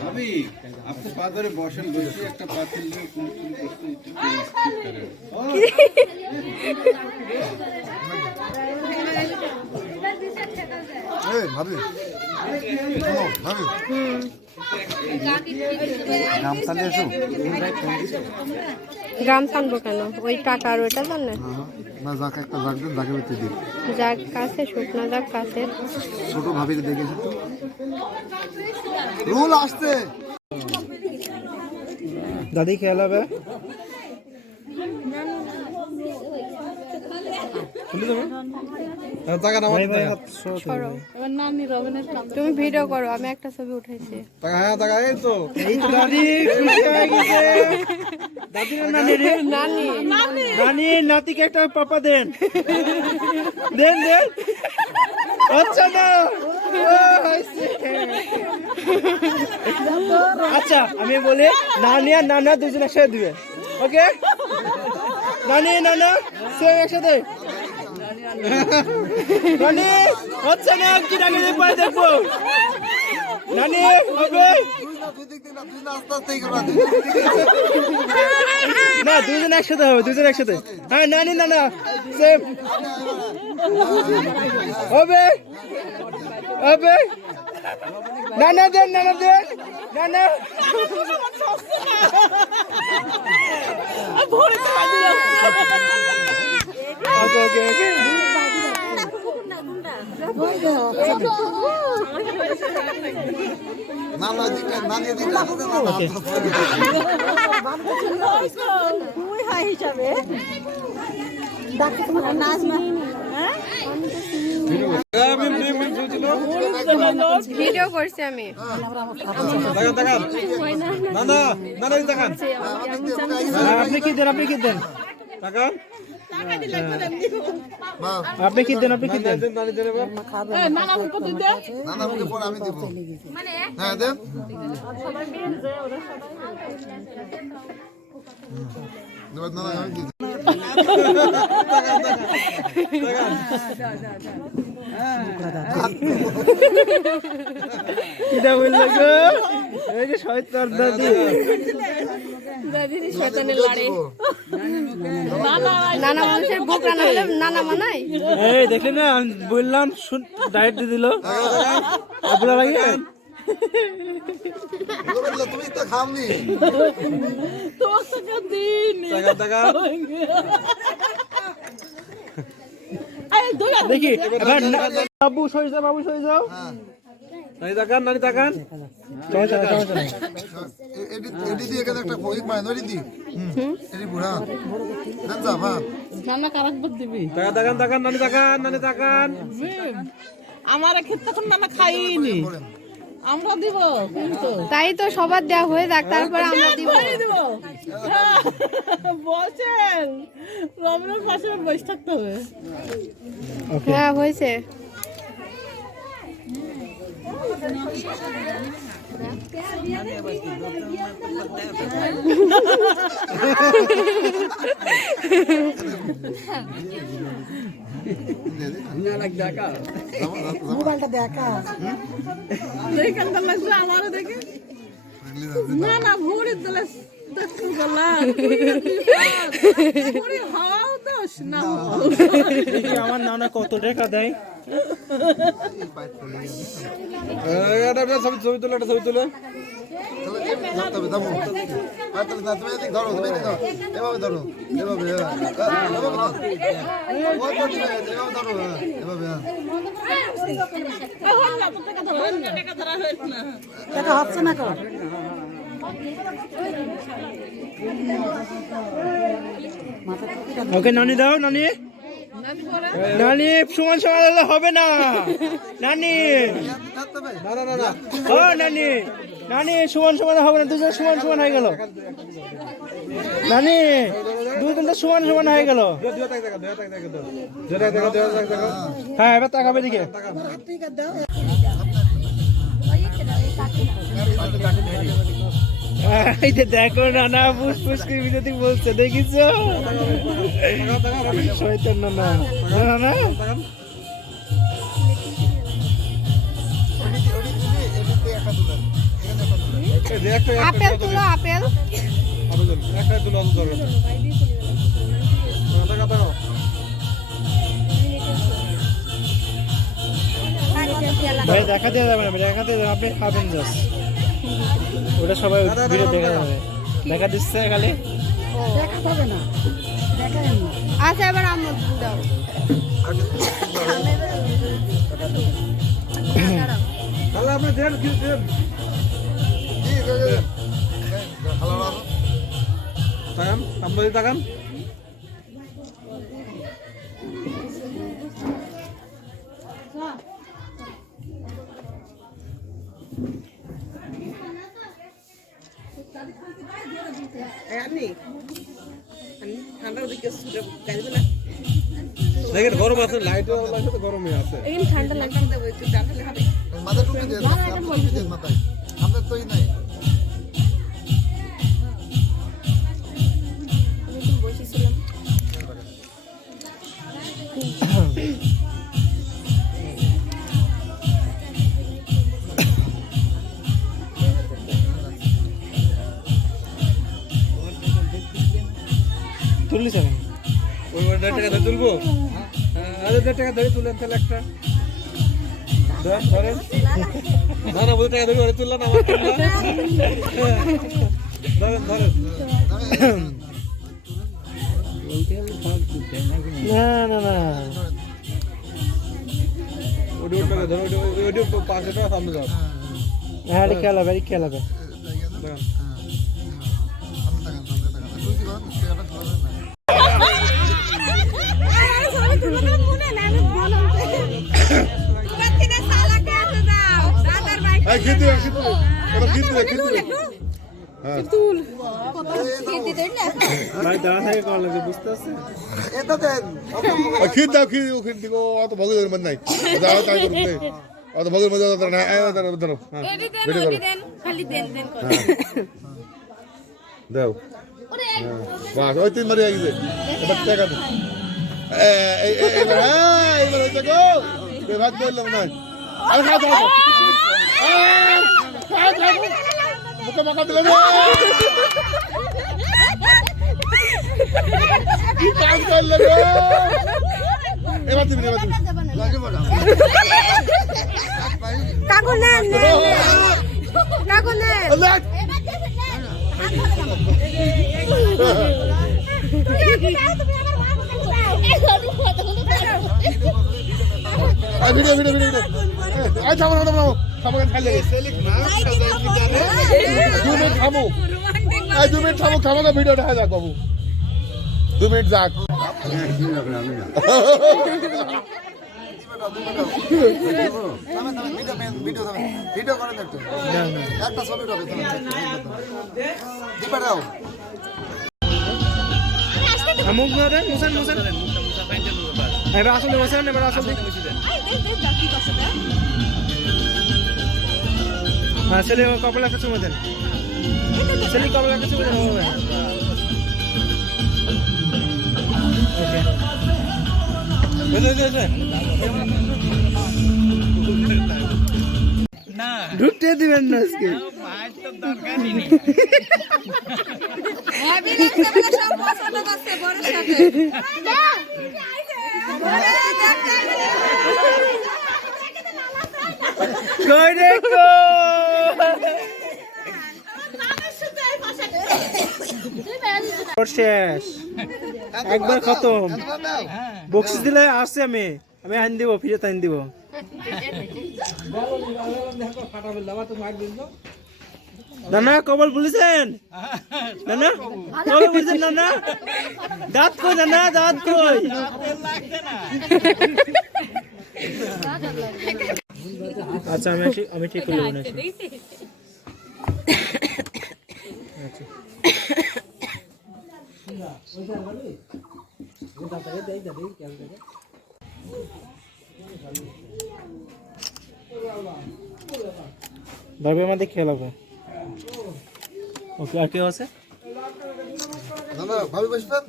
ভাবি আপনি পা ধরে বসেন, বসে একটা পাতিল নিয়ে ভাবি গ্রাম টানবো কেন? ওই টাকা আর ওইটা জানে না, যাক একটা যাক দেন, যাকে বেঁচে দিন। যাক কাছে শুকনো যাক কাছে ছোট ভাবিকে দেখেছি তো, রুল আসছে। দাদি খেয়াল হবে তুমি ভিডিও করো, আমি একটা ছবি উঠাইছি। নানি নাতিকে একটা পাপা দেন দেন দেন। আচ্ছা না, আচ্ছা আমি বলি নানি আর নানা দুজন একসাথে দিবে। ওকে, নানি নানা সেম একসাথে। নানি হচ্ছে না, কি ডাকে পরে দেখবো। নানি হবে না, দুজন একসাথে হবে, দুজন একসাথে। হ্যাঁ নানি নানা সেম হবে হবে। নানা দেন, নানা দেন, নানা। ওকে ওকে ওকে। ভিডিও করছি আমি। আপনি কি দেন, আপনি কি দেন, আপনি কি দেন, আপনি কি দেন। আমি দিব। হ্যাঁ দেন। কিটা বললো গো, এই যে শয়তান দাদি। নানা মানুষের বুক রান্না হলে নানা মানাই। এই দেখলেন না, আমি বললাম ডায়েট দিয়ে দিল। আপনার লাগে তুমি তো খাওনি। দেখি বাবু সই যাও, বাবু সই যাও। নানি তাকান, নানি তাকান। এডি দিয়ে একটা বই মানে নড়ি দি। এডি বুড়া দেন যা মা। নানা কারাকবাদ দিবি। তাকান তাকান, নানি তাকান, নানি তাকান। আমার ক্ষেত্রে তো নানা খাইনি, আমরা দিব কিন্তু। তাই তো সবার দেওয়া হয়ে যাক, তারপরে আমরা দিব। বসেন, রমনার পাশে বসে থাকতে হবে। হ্যাঁ হয়েছে। মোবাইলটা দেখা লাগছে আমারও দেখে। না না ভোরের দলে আমার নানা কত টাকা দেয়। ছবি তুলে, একটা ছবি তুলে। ধরো এভাবে ধরো, এভাবে দেখা হচ্ছে না। ওকে নানি দাও, নানি নানি সমান সমান হলে হবে না। নানি ও নানি, নানি সমান সমান হবে না, দুজন সমান সমান হয়ে গেল। নানি দুজন তো সমান সমান হয়ে গেল। হ্যাঁ এবার তাকাবে দিকে। এই যে দেখো নানা ফুসফুস করে বিরতি বলছে, দেখিস শয়তান নানা। নানা আপেল তুলো আপেল একটা দুলাল ধরে ভাই দেখাতে যাবে না, দেখাতে যাবে আপনি খাবেন জাস্ট, ওটা সবাই ভিডিও দেখা যাবে। দেখা দিচ্ছে খালি আচ্ছা এবার আম্মু দাও তাহলে আপনি দেন কি দেন তাকান আম্বাজি তাকান দেখেন গরম আছে, লাইট লাগছে তো গরমই আছে। এখানে ঠান্ডা লাগছে মাথা টুপি দেন, টুপি দেন মাথায়, আমাদের তোই নাই। বসেছিলাম তুললি যাবে ওই 1.5 টাকা ধরে তুলবো, আরে 1.5 টাকা ধরে তুলেন তাহলে একটা ধরেন। না না 1.5 টাকা ধরে ওরে তুললাম আমার ধরেন ধরেন না না না ওটি টাকা ধরে ওটি 500 টাকা সামনে যাও। হ্যাঁ এটা খেলা হবে, খেলা হবে। দেখেন ভাই দাঁড়া থাকে কল লাগে, বুঝতে পারছেন? এটা দেন, খিদ দাও, খিদ খিদ দিব, অত ভগের মধ্যে নাই, দাও তাই করুন, অত ভগের মধ্যে ধরো না, ধরো ধরো, হ্যাঁ ভিডিও করো, খালি দেন দেন দাও, বাস ওই 3 মারি গেছে, এবার টাকা দাও, এইবার হচ্ছে গো, ভাত দিলাম না, আরে খাও খাও, মুখে মাখা দিলে না, কি কাজ করলে গো, এবার তুমি কাকু নেন কাকু নেন ভিডিও ভিডিও ভিডিও আই থামো থামো থামো থামো খাই লাগে 2 মিনিট থামো, এই 2 মিনিট থামো, খামো না ভিডিও দেখা যাক বাবু, 2 মিনিট যাক। ভিডিও করেন একটু, একটা ছবি হবে, দিবা দাও। মুখ না দেন, মুছেন মুছেন, এবার আসলে বসেন, এবার আসলে হ্যাঁ ছেলে কপালে একটা চুমো দেন, ছেলে কপালে একটা চুমো দেন, হবে ওকে ঢুকতে দিবেন না আজকে, কই দেখো শেষ, একবার খতম, বক্সিস দিলে আসছে, আমি আইন দিব, ফিরে আইন দিব। নানা কবল বলেছেন, নানা কবল বলেছেন, নানা দাঁত কই, নানা দাঁত কই, আচ্ছা আমি ঠিক করে দেবো না, আচ্ছা ভাবে আমাদের খেলাবো। ওকে আর কেউ আছে? ভাবি বসবেন।